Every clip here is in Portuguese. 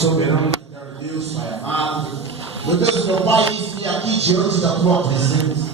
Soberano, Deus, Pai amado. Meu Deus, meu Pai, eis-me aqui diante da tua presença.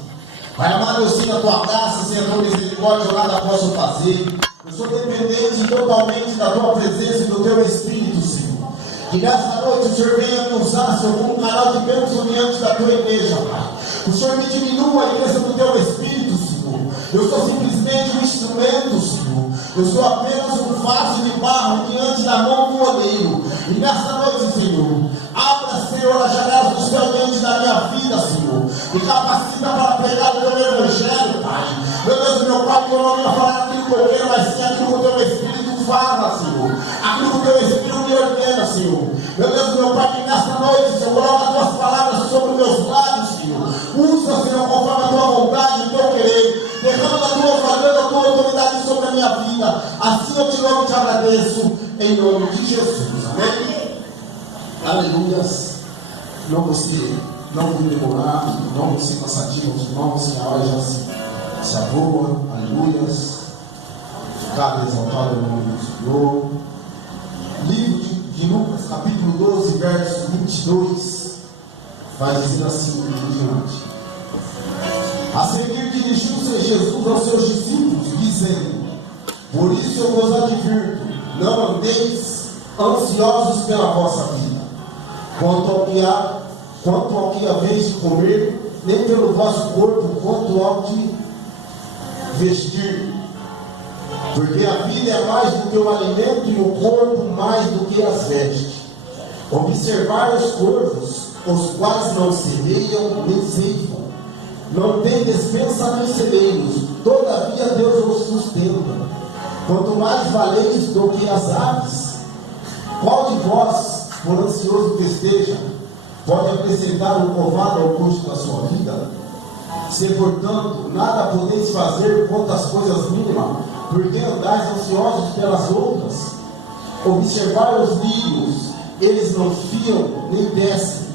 Pai amado, eu sei a tua graça, sem a tua misericórdia, eu nada posso fazer. Eu sou dependente totalmente da tua presença e do teu Espírito, Senhor. Que nesta noite o Senhor venha me usar, Senhor, como um canal de bênção diante da tua igreja, Pai. O Senhor me diminua a igreja do teu Espírito, Senhor. Eu sou simplesmente um instrumento, Senhor. Eu sou apenas um vaso de barro diante da mão do oleiro. E nesta noite, Senhor, abra, Senhor, as janelas do céu diante da minha vida, Senhor. Me capacita para pregar o teu evangelho, Pai. Meu Deus, meu Pai, que eu não ia falar aquilo que eu quero, mas sim aquilo que o teu Espírito fala, Senhor. Aquilo que o teu Espírito me ordena, Senhor. Meu Deus, meu Pai, que nesta noite, Senhor, coloca as tuas palavras sobre os meus lábios, Senhor. Usa, Senhor, conforme a tua vontade e o teu querer. Derrama a tua favor, a tua autoridade sobre a minha vida. Assim eu te louvo e te agradeço, em nome de Jesus. Amém? Aleluias. Não vou demorar, não vou ser cansativo aos irmãos, que a hora já se avoa. Aleluias. Cada exaltado o nome do Senhor. Livro de Lucas, capítulo 12, verso 22, vai dizer assim em diante. A seguir dirigiu-se Jesus aos seus discípulos, dizendo: por isso eu vos advirto, não andeis ansiosos pela vossa vida, quanto ao que haveis de comer, nem pelo vosso corpo, quanto ao de vestir. Porque a vida é mais do que o alimento e o corpo mais do que as vestes. Observai os corvos, os quais não semeiam nem ceifam, não tem despensa nem celeiros, todavia Deus os sustenta. Quanto mais valeis do que as aves, qual de vós, por ansioso que esteja, pode acrescentar um covado ao curso da sua vida? Se, portanto, nada podeis fazer quanto às coisas mínimas, porque andais ansiosos pelas outras? Observai os lírios, eles não fiam nem descem.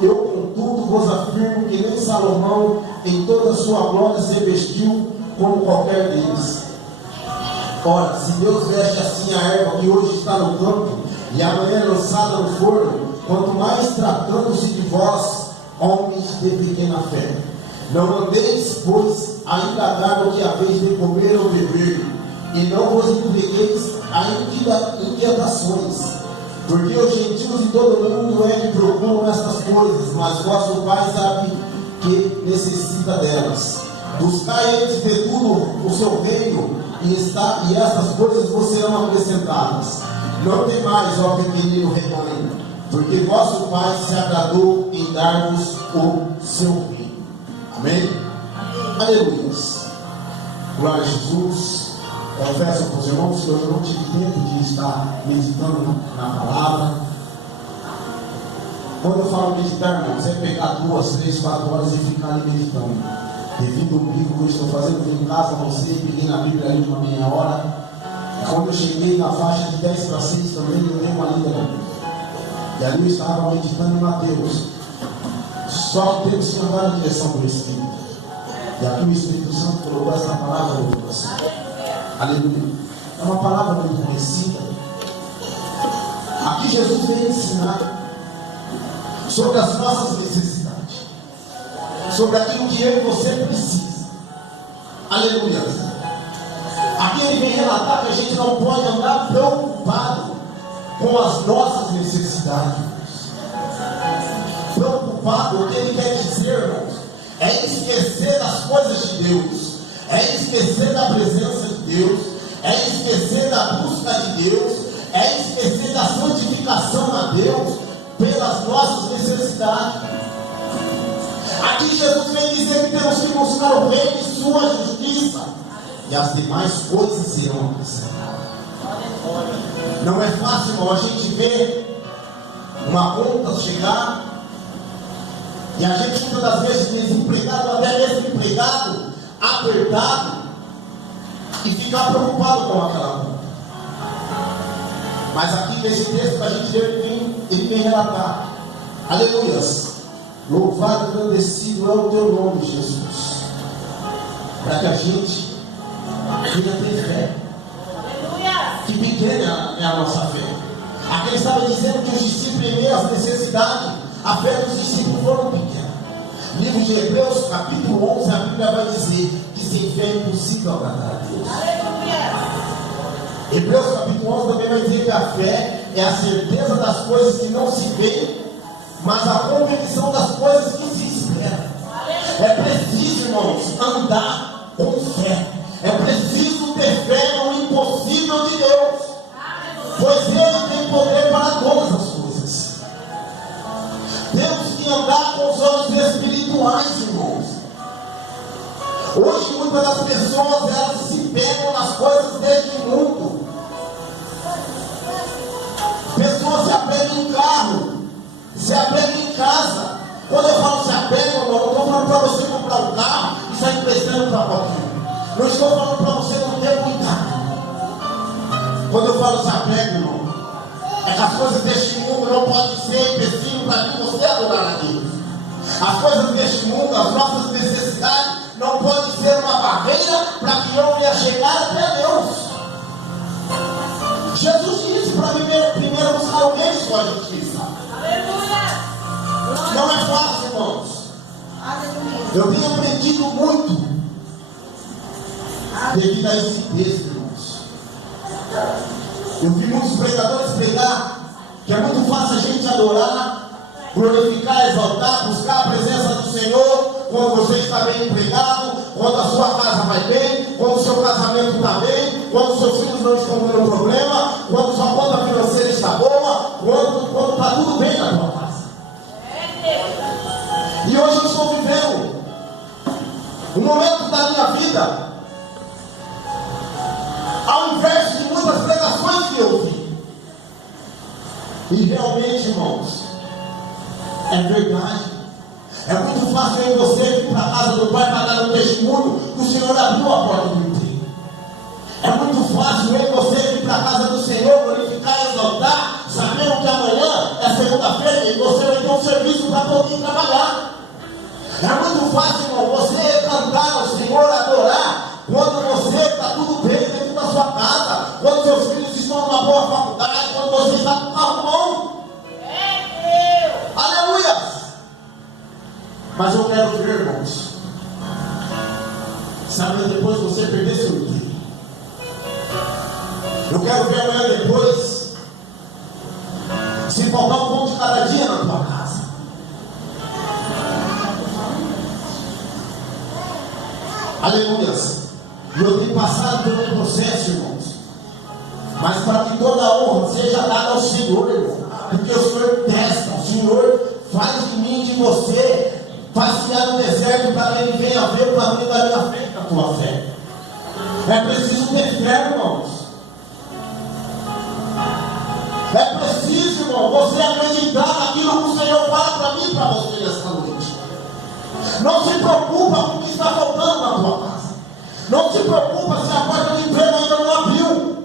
Eu, contudo, vos afirmo que nem Salomão, em toda a sua glória, se vestiu como qualquer deles. Ora, se Deus veste assim a erva que hoje está no campo e amanhã é lançada no forno, quanto mais tratando-se de vós, homens de pequena fé. Não andeis, pois, a indagar o que haveis de comer ou beber, e não vos entregueis a inquietações, porque os gentios e todo mundo procuram estas coisas, mas vosso Pai sabe que necessita delas. Buscai antes de tudo o seu reino, e estas coisas vos serão acrescentadas. Não temais, ó pequenino rebanho, porque vosso Pai se agradou em dar-vos o seu reino. Amém? Aleluia. Glória a Jesus. Eu peço para os irmãos que eu não tive tempo de estar meditando na palavra. Quando eu falo meditar, irmãos, é pegar 2, 3, 4 horas e ficar ali meditando. Devido ao livro que eu estou fazendo, eu em casa com você, peguei na Bíblia ali de uma meia hora. Quando eu cheguei na faixa de 10 para 6 também, eu dei uma lida na Bíblia. E ali eu estava meditando em Mateus. Só temos que andar na direção do Espírito. E aqui o Espírito Santo colocou essa palavra no coração. Aleluia. É uma palavra muito conhecida. Aqui Jesus veio ensinar sobre as nossas necessidades, sobre aquilo que eu e você precisa. Aleluia. Aqui ele vem relatar que a gente não pode andar preocupado com as nossas necessidades. Preocupado, o que ele quer dizer, irmãos, é esquecer das coisas de Deus, é esquecer da presença de Deus, é esquecer da busca de Deus, é esquecer da santificação a Deus pelas nossas necessidades. Aqui Jesus vem dizer que temos que buscar o reino e sua justiça, e as demais coisas serão acrescentadas. Não é fácil, irmão, a gente ver uma conta chegar e a gente muitas das vezes desempregado, até mesmo empregado, apertado, e ficar preocupado com aquela conta. Mas aqui nesse texto que a gente vê, ele vem relatar: aleluias, louvado e engrandecido é o teu nome, Jesus, para que a gente venha ter fé. Que pequena é a nossa fé. Aqui ele estava dizendo que os discípulos, em meio às necessidades, a fé dos discípulos foram pequena. Livro de Hebreus, capítulo 11, a Bíblia vai dizer que sem fé é impossível agradar a Deus. Hebreus capítulo 11 também vai dizer que a fé é a certeza das coisas que não se veem, mas a convicção das coisas que se esperam. É preciso, irmãos, andar com fé. É preciso ter fé no impossível de Deus, pois Ele tem poder para todas as coisas. Temos que andar com os olhos espirituais, irmãos. Hoje muitas das pessoas, elas se pegam nas coisas deste mundo. Pessoas se apegam em carro, se apegam em casa. Quando eu falo se apegam, eu não estou falando para você comprar um carro e sair emprestando para alguém. Não estou falando para você não ter cuidado. Quando eu falo se apego, irmão, é que as coisas deste mundo não podem ser empecilho para mim você adorar a Deus. As coisas deste mundo, as nossas necessidades, não podem ser uma barreira para que eu venha chegar até Deus. Jesus disse para mim primeiro buscar o reino e sua justiça. Não é fácil, irmãos. Eu tenho aprendido muito devido a esse texto, irmãos. Eu vi muitos pregadores pregar que é muito fácil a gente adorar, glorificar, exaltar, buscar a presença do Senhor quando você está bem empregado, quando a sua casa vai bem, quando o seu casamento está bem, quando os seus filhos não estão tendo problema, quando sua conta financeira está boa, quando está tudo bem na tua casa. E hoje eu estou vivendo um momento da minha vida ao inverso de muitas pregações que eu vi. E realmente, irmãos, é verdade. É muito fácil eu e você ir para a casa do Pai para dar um testemunho que o Senhor abriu a porta do emprego. É muito fácil eu e você ir para a casa do Senhor, glorificar e exaltar, sabendo que amanhã é segunda-feira e você vai ter um serviço para poder trabalhar. É muito fácil, irmão, você cantar ao Senhor, adorar, quando você está tudo bem dentro da sua casa, quando seus filhos estão numa boa faculdade, quando você está com um carro bom. Aleluia! Mas eu quero ver, irmãos, sabe, depois você perder seu emprego. Eu quero ver amanhã depois, se faltar um pão de cada dia na tua casa. Aleluia! E eu tenho passado por um processo, irmãos, mas para que toda a honra seja dada ao Senhor, irmão, porque o Senhor testa, o Senhor faz de mim, de você, passear no deserto para que Ele venha ver o caminho da minha frente, da tua fé. É preciso ter fé, irmãos. É preciso, irmão, você acreditar naquilo que o Senhor fala para mim e para você nessa noite. Não se preocupa com o que está faltando na tua casa. Não se preocupa se a porta do emprego ainda não abriu.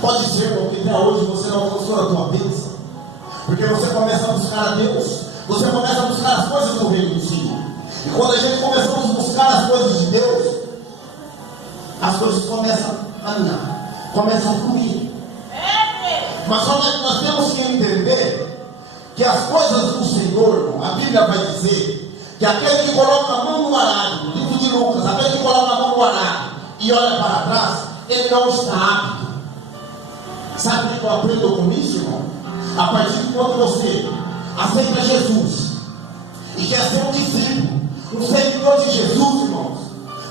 Pode ser, irmão, que até hoje você não alcançou a tua bênção, porque você começa a buscar a Deus. Você começa a buscar as coisas do reino do Senhor. E quando a gente começamos a buscar as coisas de Deus, as coisas começam a caminhar, começam a fluir. Mas só nós temos que entender que as coisas do Senhor, a Bíblia vai dizer que aquele que coloca a mão no arado, no livro de Lucas, aquele que coloca a mão no arado e olha para trás, ele não está apto. Sabe o que eu aprendo com isso, irmão? A partir de quando você aceita Jesus e quer ser um discípulo, um seguidor de Jesus, irmãos,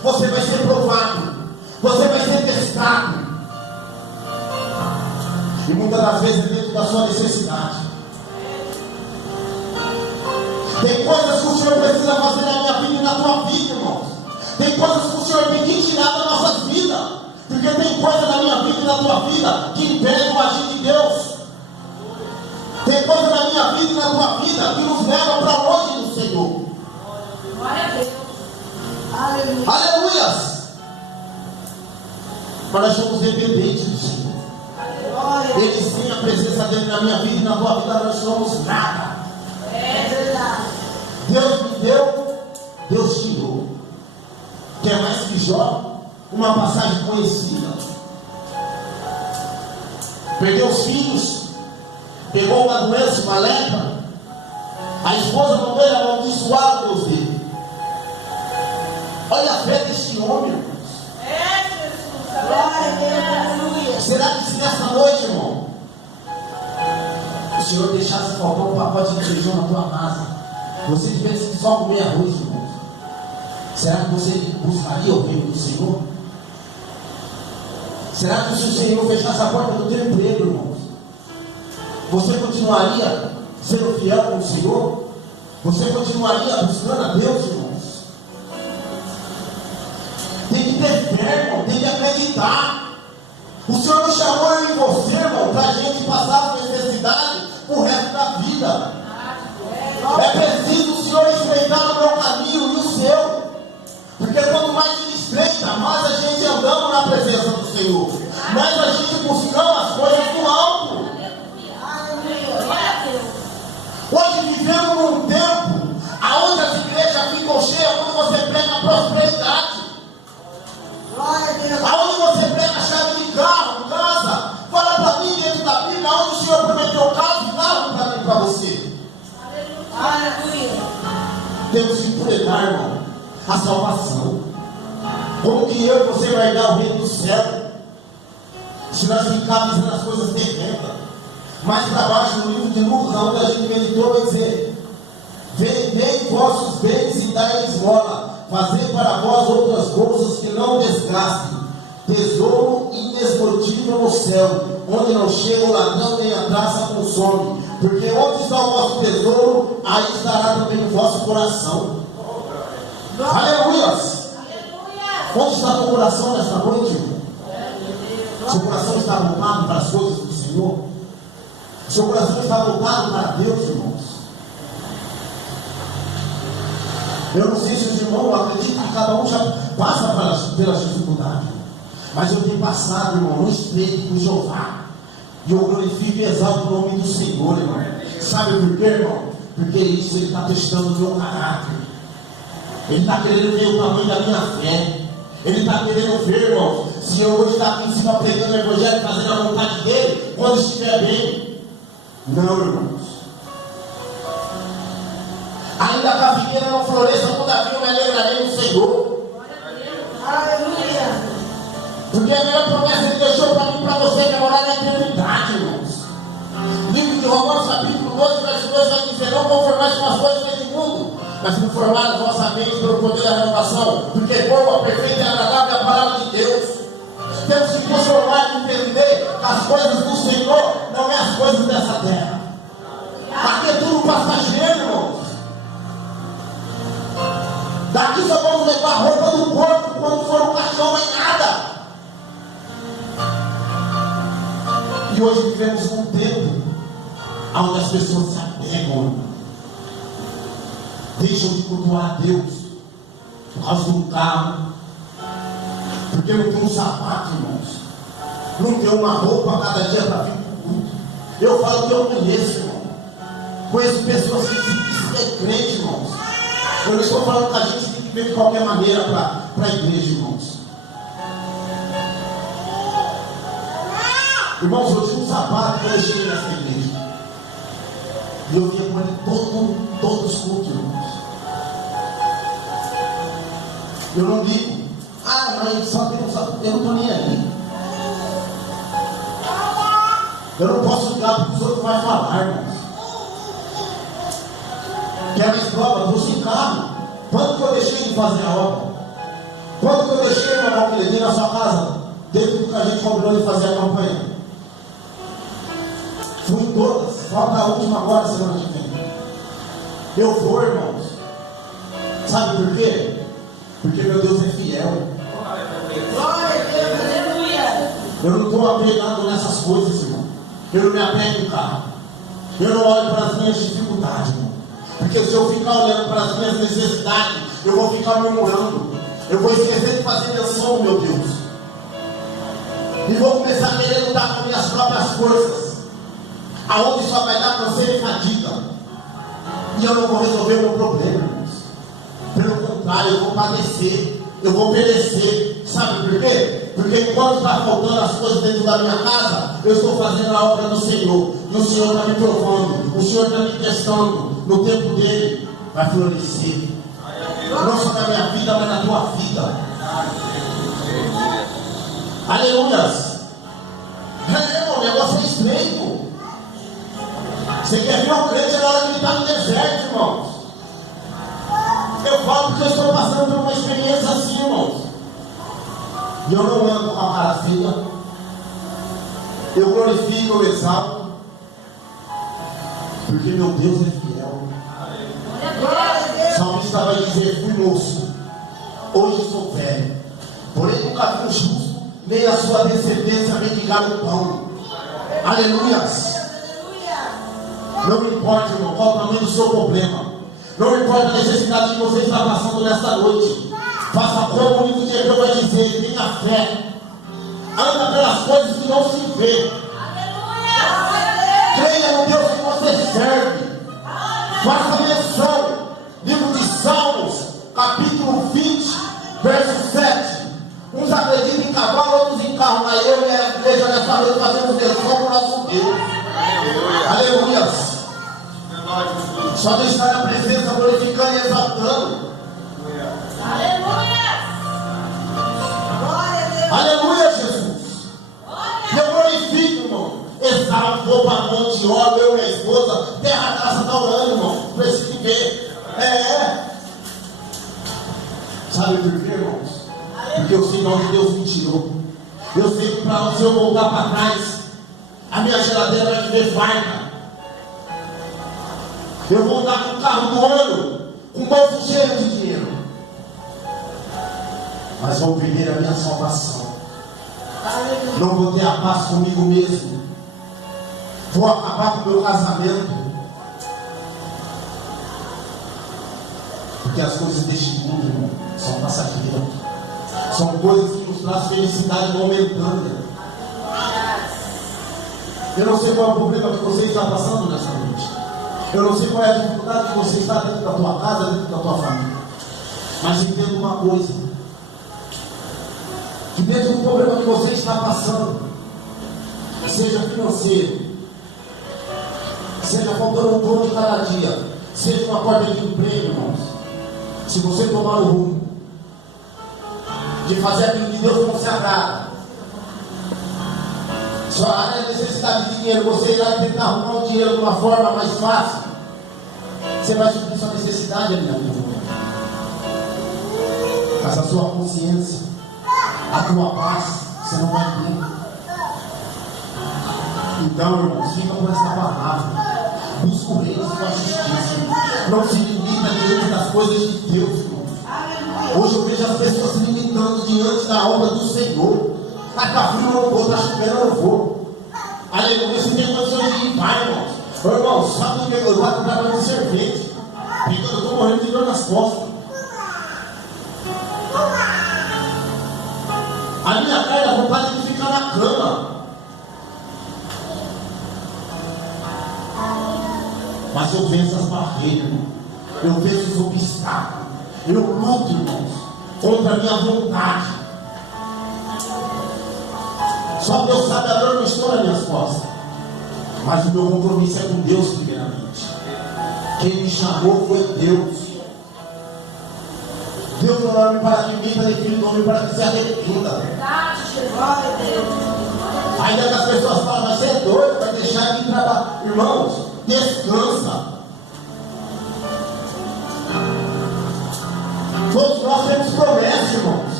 você vai ser provado, você vai ser testado, e muitas das vezes dentro da sua necessidade. Tem coisas que o Senhor precisa fazer na minha vida e na tua vida, irmãos. Tem coisas que o Senhor tem que tirar da nossa vida, porque tem coisas na minha vida e na tua vida que impedem o agir de Deus. Tem coisa na minha vida e na tua vida que nos leva para longe do Senhor. Glória a Deus. Aleluia. Aleluia. Nós somos dependentes do Senhor. Ele sem a presença dele na minha vida e na tua vida nós somos nada. É verdade. Deus me deu, Deus tirou. Quer mais que Jó? Uma passagem conhecida. perdeu os filhos, pegou uma doença, uma lepra. A esposa não veio amaldiçoar o Deus dele. Olha a fé deste homem, irmãos. Será que se nessa noite, irmão, o Senhor deixasse faltar um pacote de feijão na tua casa, você tivesse só comer arroz, irmãos, será que você buscaria o reino do Senhor? Será que se o Senhor fechasse a porta do teu emprego, irmãos, você continuaria sendo fiel com o Senhor? Você continuaria buscando a Deus, irmãos? Tem que ter fé, irmão, tem que acreditar. O Senhor nos chamou eu e você, irmão, para a gente passar as necessidades o resto da vida. É preciso o Senhor estreitar o meu caminho e o seu. Porque quanto mais ele estreita, mais a gente andamos na presença do Senhor, mais a gente buscamos as coisas do alto. Hoje vivemos num tempo onde as igrejas ficam cheias quando você prega prosperidade, aonde você prega chave de carro, casa. Fala para mim dentro da Bíblia onde o Senhor prometeu carro e carro para mim, para você. Temos que pregar, irmão, a salvação. Como que eu e você vai dar o reino do céu se nós ficarmos nas coisas terrenas? Mais para baixo no livro de Lucas, onde a gente meditou, vai dizer: vendei vossos bens e dai esmola, fazei para vós outras coisas que não desgastem, tesouro inesgotível no céu, onde não chega o ladrão nem a traça consome, porque onde está o vosso tesouro, aí estará também o vosso coração. Aleluias! Onde está o teu coração nesta noite, irmão? Seu coração está voltado para as coisas do Senhor? Seu coração está voltado para Deus, irmãos? Eu não sei se os irmãos, eu acredito que cada um já passa pelas dificuldades, mas eu tenho passado, irmão, no espírito com Jeová, e eu glorifico e exalto o nome do Senhor, irmão. Sabe por quê, irmão? Porque isso ele está testando o meu caráter, ele está querendo ver o tamanho da minha fé, ele está querendo ver, irmão, se eu hoje estar aqui em cima pregando o evangelho, fazendo a vontade dele, quando estiver bem. Não, irmãos. Ainda que a figueira não floresça, todavia eu me alegrarei no Senhor. Aleluia. Porque a minha promessa ele deixou para mim e para você, que é morar na eternidade, irmãos. Livro de Romanos, capítulo 12, verso 2 vai dizer: não conformar-se com as coisas deste mundo, mas conformar a vossa mente pelo poder da renovação, porque boa, perfeita e agradável é a palavra de Deus. Temos que transformar e entender que as coisas do Senhor não é as coisas dessa terra. Aqui é tudo passageiro, irmãos. Daqui só vamos levar a roupa do corpo, quando for o caixão não é nada. E hoje vivemos num tempo onde as pessoas se apegam, deixam de cultuar a Deus por causa do carro, porque não tem um sapato, irmãos, não tem uma roupa a cada dia para vir para o culto. Eu falo que eu conheço, irmão. Conheço pessoas que se dizem crente, irmãos. Eu não estou falando que a gente tem que ver de qualquer maneira para a igreja, irmãos. Irmãos, eu tinha um sapato quando eu cheguei nessa igreja, e eu via com ele todos os cultos, irmãos. Eu não digo: ah, mas só tem um sapato. Eu não estou nem aí. Eu não posso ligar para os outros que vai falar, irmãos. Quero escola, trouxe carro. Quando que eu deixei de fazer a obra? Quando que eu deixei uma alquileria na sua casa? Desde que a gente combinou de fazer a campanha. Fui em todas. Falta a última agora, semana que vem. Eu vou, irmãos. Sabe por quê? Porque meu Deus é fiel. Eu não estou apegado nessas coisas, irmão. Eu não me apego em carro. Eu não olho para as minhas dificuldades, irmão. Porque se eu ficar olhando para as minhas necessidades, eu vou ficar murmurando. Eu vou esquecer de fazer menção, meu Deus. E vou começar a querer lutar com minhas próprias forças, aonde só vai dar canseira e fadiga. E eu não vou resolver o meu problema, irmãos. Pelo contrário, eu vou padecer, eu vou perecer. Sabe por quê? Porque enquanto está faltando as coisas dentro da minha casa, eu estou fazendo a obra do Senhor. E o Senhor está me provando, o Senhor está me testando. No tempo dele vai florescer. Não só na minha vida, mas na tua vida. Aleluias. O negócio é estreito. Você quer ver um crente na hora que ele está no deserto, irmãos? Eu falo porque eu estou passando por uma experiência assim, irmãos. E eu não ando com a cara feia. Eu glorifico, eu exalto. Porque meu Deus é fiel. O salmista vai dizer: fui moço, hoje sou velho. Porém nunca vi um justo, nem a sua descendência mendigar o pão. Aleluias. Não me importa, irmão, qual o tamanho do seu problema. Não importa a necessidade que você está passando nesta noite. Faça como o livro de Hebreu vai dizer: tenha fé. Anda pelas coisas que não se vê. Creia no Deus que você serve. Faça menção. Livro de Salmos, capítulo 20, verso 7. Uns acreditam em cavalo, outros em carro. Mas eu e a igreja nessa noite fazemos menção para o nosso Deus. Aleluia. Só de estar na presença, glorificando e exaltando. Aleluia, Jesus. E eu glorifico, irmão. Exalto, vou para a monte, oro, eu e minha esposa. Terra a casa está orando, irmão. Preciso ver. Sabe por quê, irmãos? Porque eu sei de onde Deus me tirou. Eu sei que para onde eu voltar para trás, a minha geladeira vai viver farta. Eu vou andar com o carro do ano, com um bolso cheio de dinheiro. Mas vou viver a minha salvação. Não vou ter a paz comigo mesmo. Vou acabar com o meu casamento. Porque as coisas deste mundo, irmão, são passageiras. São coisas que nos trazem felicidade momentânea. Eu não sei qual é o problema que você está passando nessa noite. Eu não sei qual é a dificuldade que você está dentro da tua casa, dentro da tua família. Mas entenda uma coisa: que dentro do problema que você está passando, seja financeiro, seja faltando um pão de cada dia, seja uma porta de emprego, irmãos, se você tomar o rumo de fazer aquilo que Deus não se agrada, sua área é necessidade de dinheiro, você irá tentar arrumar o dinheiro de uma forma mais fácil, você vai suprir sua necessidade ali na vida. Mas a sua consciência, a tua paz, você não vai ter. Então, irmãos, fica com essa palavra. Busca o reino e a justiça. Não se limita diante das coisas de Deus, irmãos. Hoje eu vejo as pessoas se limitando diante da obra do Senhor. Está frio, eu não vou, está chovendo, eu não vou. Aleluia, se tem condições de ir, vai, irmãos. Ô, irmão, sabe o que eu vou comprar para um sorvete? Porque eu estou morrendo de dor nas costas. A minha carne, a vontade de ficar na cama. Mas eu venço as barreiras, eu venço os obstáculos, eu luto, irmãos, contra a minha vontade. Só Deus sabe a dor que estou nas minhas costas. Mas o meu compromisso é com Deus primeiramente. Quem me chamou foi Deus. Deus não olha para que minta, nem filho não olha para que se arrependa. Ainda que as pessoas falam: mas você é doido, vai deixar de trabalhar. Irmãos, descansa. Todos nós temos promessas, irmãos.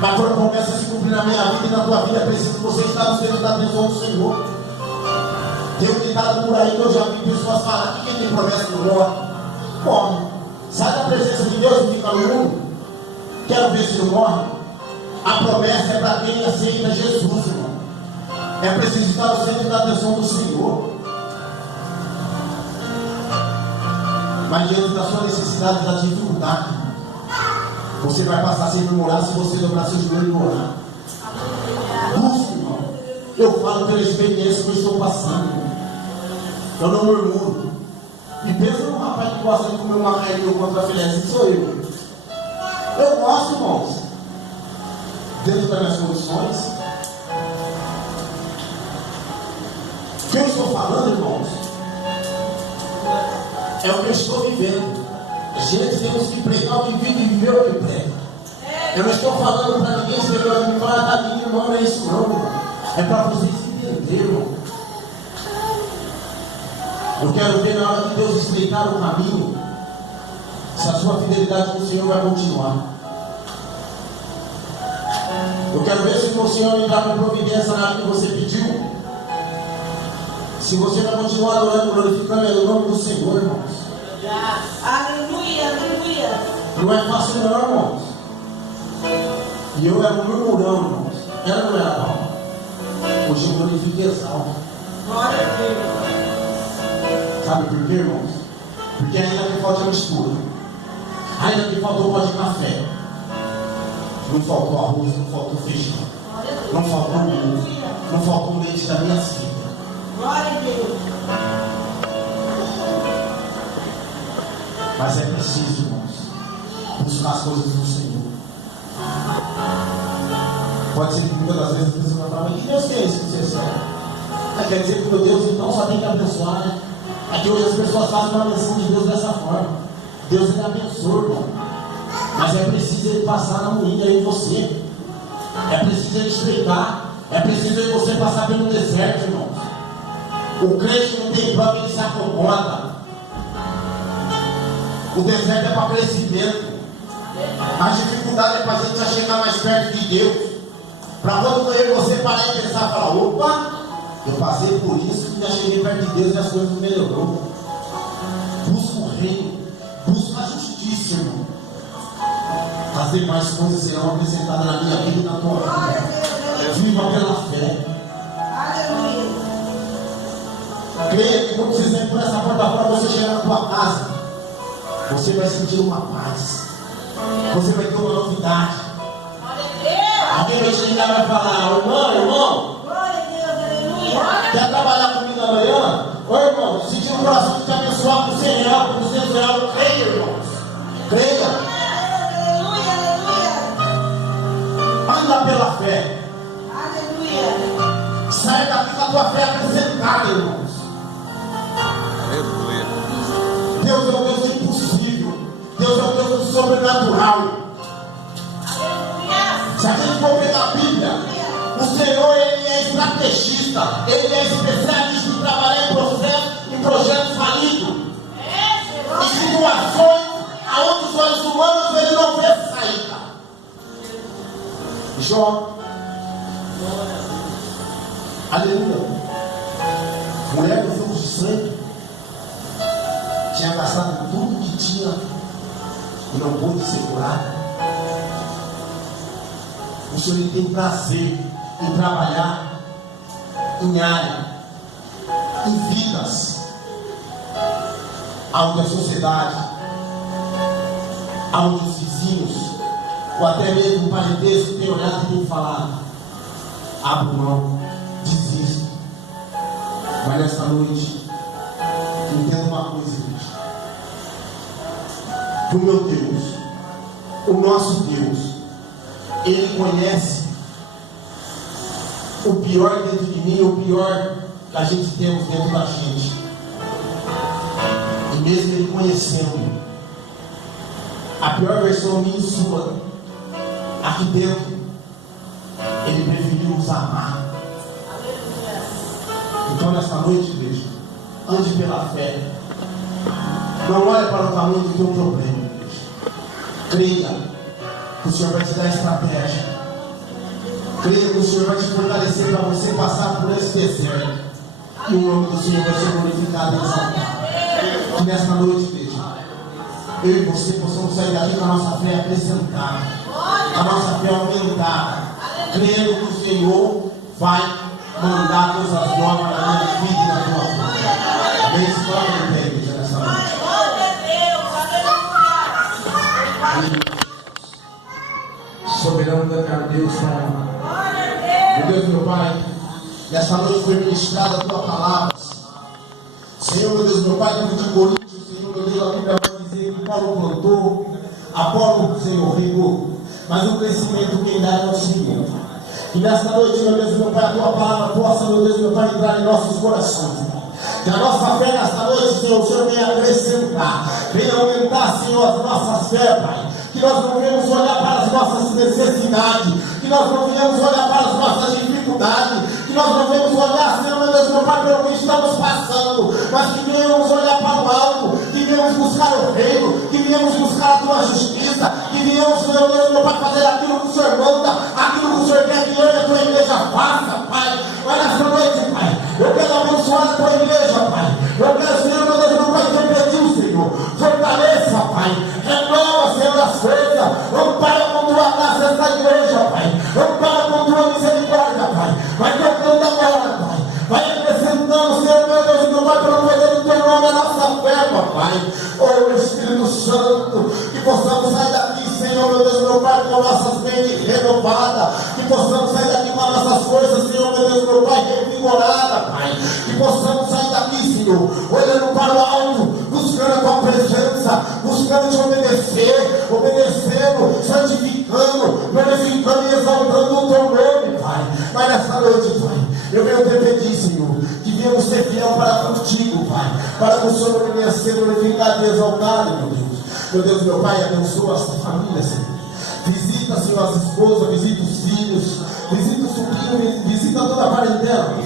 Mas para a promessa se cumprir na minha vida e na tua vida, é preciso que você esteja no centro da atenção do Senhor. Tem um ditado por aí que eu já vi pessoas falar: que quem tem promessa que não morre, morre. Sai da presença de Deus e fica no mundo. Quero ver se não morre. A promessa é para quem aceita Jesus, irmão. É preciso estar no centro da atenção do Senhor. Mas diante da sua necessidade, da dificuldade, você vai passar sem murmurar se você dobrar seu joelho e orar. Busque, irmão. Eu falo pela experiência que eu estou passando, irmão. Eu não murmuro. E pensa num rapaz que gosta de comer uma carne contra a filé, assim sou eu. Eu gosto, irmãos. dentro das minhas condições. O que eu estou falando, irmãos, é o que eu estou vivendo. Gente, temos que pregar o que vive e viver o que prega. Eu não estou falando para ninguém se me falar, tá minha irmão, não é isso não, irmão. É para vocês entenderem, irmão. Eu quero ver na hora que Deus explicar o caminho, se a sua fidelidade com o Senhor vai continuar. Eu quero ver se o Senhor entrar com providência na hora que você pediu. Se você vai continuar adorando, glorificando o nome do Senhor, irmãos. Aleluia, aleluia. Não é fácil não, irmãos. E eu era um murmurão, irmãos. Era ou não era, Paulo? Hoje eu glorifico e exalto. Glória a Deus. Sabe por quê, irmãos? Porque ainda me falta mistura. Ainda me faltou um pó de café. Não faltou arroz, não faltou feijão. Não faltou ovo. Não faltou leite da minha filha. Glória a Deus. Mas é preciso, irmãos, buscar as coisas do Senhor. Pode ser que muitas das vezes a pessoa vai falar, mas que Deus que é esse que você serve? Quer dizer que meu Deus então só tem que abençoar, né? É que hoje as pessoas fazem uma menção de Deus dessa forma. Deus ele abençoa, irmão. Mas é preciso ele passar na moinha em você. É preciso ele explicar. É preciso você passar pelo deserto, irmãos. O crente não tem prova, ele se acomoda. O deserto é para crescimento. A dificuldade é para a gente já chegar mais perto de Deus. Para quando eu e você parar e pensar e falar, opa, eu passei por isso e já cheguei perto de Deus e as coisas melhorou. Busca o reino, busca a justiça, irmão. As demais coisas serão acrescentadas na minha vida e na tua vida. Viva pela fé. Aleluia. Creia que quando você sair por essa porta fora, você chegar na tua casa, você vai sentir uma paz. Você vai ter uma novidade. Alguém vai chegar e vai falar, irmão, Glória a Deus, aleluia. quer trabalhar comigo amanhã? Ô irmão, se tiver um coração de te abençoar com 100 reais, com 200 reais, creia, irmãos. Creia. Aleluia, aleluia. Anda pela fé. Aleluia. Sai daqui com a tua fé acrescentada, irmãos. Aleluia. Deus é o Deus do impossível. Deus é o Deus do sobrenatural. Se a gente for ver na Bíblia, o Senhor ele é estrategista, ele é especialista em trabalhar em projetos falidos, em situações aonde os olhos humanos ele não vê saída. Jó, aleluia, mulher do fluxo de sangue, tinha gastado tudo que tinha e não pôde ser curada. O Senhor tem prazer em trabalhar em área, em vidas, onde a sociedade, onde os vizinhos, ou até mesmo o parentesco tem olhado e tem falado, abra mão, desista. Mas nesta noite, entenda uma coisa, igreja. Que o meu Deus, o nosso Deus, Ele conhece o pior dentro de mim, o pior que a gente temos dentro da gente. E mesmo Ele conhecendo a pior versão minha e sua, aqui dentro, Ele preferiu nos amar. Então nessa noite, igreja, ande pela fé. Não olhe para o tamanho do teu problema, igreja. Creia que o Senhor vai te dar estratégia. Creia que o Senhor vai te fortalecer para você passar por esse deserto. E o nome do Senhor vai ser glorificado e exaltado. Que nesta noite, igreja, eu e você possamos sair daqui com a nossa fé acrescentada, a nossa fé aumentada, crendo que o Senhor vai mandar coisas novas na minha vida e na tua vida. Amém? Se coloca em pé, igreja, nessa noite. Glória a Deus, aleluia. Soberano da cara Deus, Pai. Glória a Meu Deus, meu Pai, nessa noite foi ministrada a tua palavra. Senhor, meu Deus, meu Pai, no livro de Coríntios, Senhor, meu Deus, a Bíblia vai dizer que Paulo plantou, Apolo, Senhor, regou, mas o crescimento quem dá é o Senhor. Que nesta noite, meu Deus, meu Pai, a tua palavra possa, meu Deus, meu Pai, entrar em nossos corações. Que a nossa fé nesta noite, Senhor, o Senhor venha acrescentar, venha aumentar, Senhor, as nossas fé, Pai. Que nós não venhamos olhar para as nossas necessidades, que nós não venhamos olhar para as nossas dificuldades, que nós não venhamos olhar, Senhor, meu Deus, meu Pai, pelo que estamos passando, mas que venhamos olhar para o alto, que venhamos buscar o reino, que venhamos buscar a tua justiça, que venhamos, meu Deus, meu Pai, fazer aquilo que o Senhor manda, aquilo que o Senhor quer que eu e a tua igreja faça, Pai. Mas nesta noite, Pai, eu quero abençoar a tua igreja, Pai. Eu quero, Senhor, meu Deus, meu Pai, te pedir, Senhor, fortaleça, Pai, renova, Senhor, as forças, ampara com tua graça esta igreja, Pai, ampara com tua misericórdia, Pai, vai tocando agora, Pai, vai acrescentando, Senhor, meu Deus, meu Pai, pelo poder do teu nome, a nossa fé, Pai. Oh, Espírito Santo, que possamos sair daqui, Senhor, meu Deus, meu Pai, com nossas mentes renovadas, que possamos sair daqui com as nossas forças, Senhor, meu Deus, meu Pai, revigorada, Pai, que possamos sair daqui, Senhor, olhando para o alto, buscando a tua presença, buscando te obedecer, obedecendo, santificando, glorificando e exaltando o teu nome, Pai. Mas nessa noite, Pai, eu venho te pedir, Senhor, que venhamos ser fiel para contigo, Pai, para que o Senhor venha ser glorificado e exaltado, meu Deus. Meu Deus, meu Pai, abençoa esta família, Senhor. Visita, Senhor, as esposas, visita os filhos, visita o sobrinho, visita toda a parentela.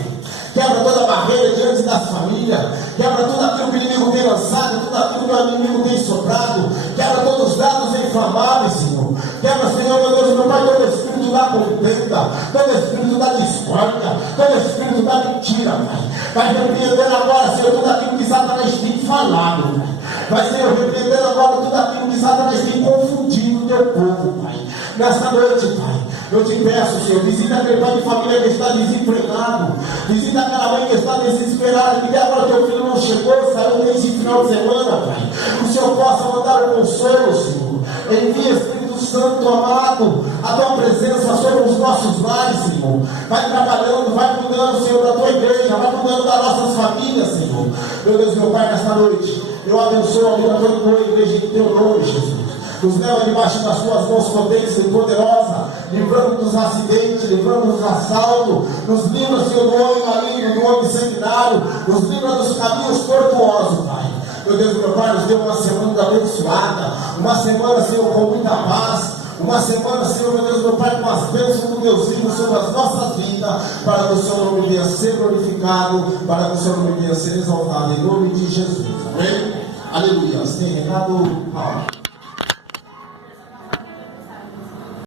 Quebra toda a barreira diante das famílias, quebra tudo aquilo que o inimigo tem lançado, tudo aquilo que o inimigo tem soprado, quebra todos os dados inflamáveis, Senhor. Quebra, Senhor, meu Deus, meu Pai, todo espírito da contenda, todo espírito da discórdia, todo espírito da mentira, Pai. Vai repreender agora, Senhor, tudo aquilo que Satanás tem falado, Pai. Vai, Senhor, repreender agora tudo aquilo que Satanás tem confundido o teu povo, Pai. Nesta noite, Pai, eu te peço, Senhor, visita aquele pai de família que está desempregado, visita aquela mãe que está desesperada, que até agora teu filho não chegou, saiu nesse final de semana, Pai. Que o Senhor possa mandar o consolo, Senhor. Envia, Espírito Santo amado, a tua presença sobre os nossos lares, Senhor. Vai trabalhando, vai cuidando, Senhor, da tua igreja, vai cuidando das nossas famílias, Senhor. Meu Deus, meu Pai, nesta noite, eu abençoo a vida da tua igreja em teu nome, Jesus. Nos leva debaixo das suas mãos potentes e poderosas, livrando dos acidentes, livrando dos assaltos, nos livra, Senhor, do homem maligno, do homem sanguinário, nos livra dos caminhos tortuosos, Pai. Meu Deus, meu Pai, nos deu uma semana abençoada, uma semana, Senhor, com muita paz, uma semana, Senhor, meu Deus, meu Pai, com as bênçãos do Deus vivo sobre as nossas vidas, para que o Senhor nome venha ser glorificado, para que o Senhor nome venha ser exaltado, em nome de Jesus. Amém? Aleluia. Você tem recado, Paulo?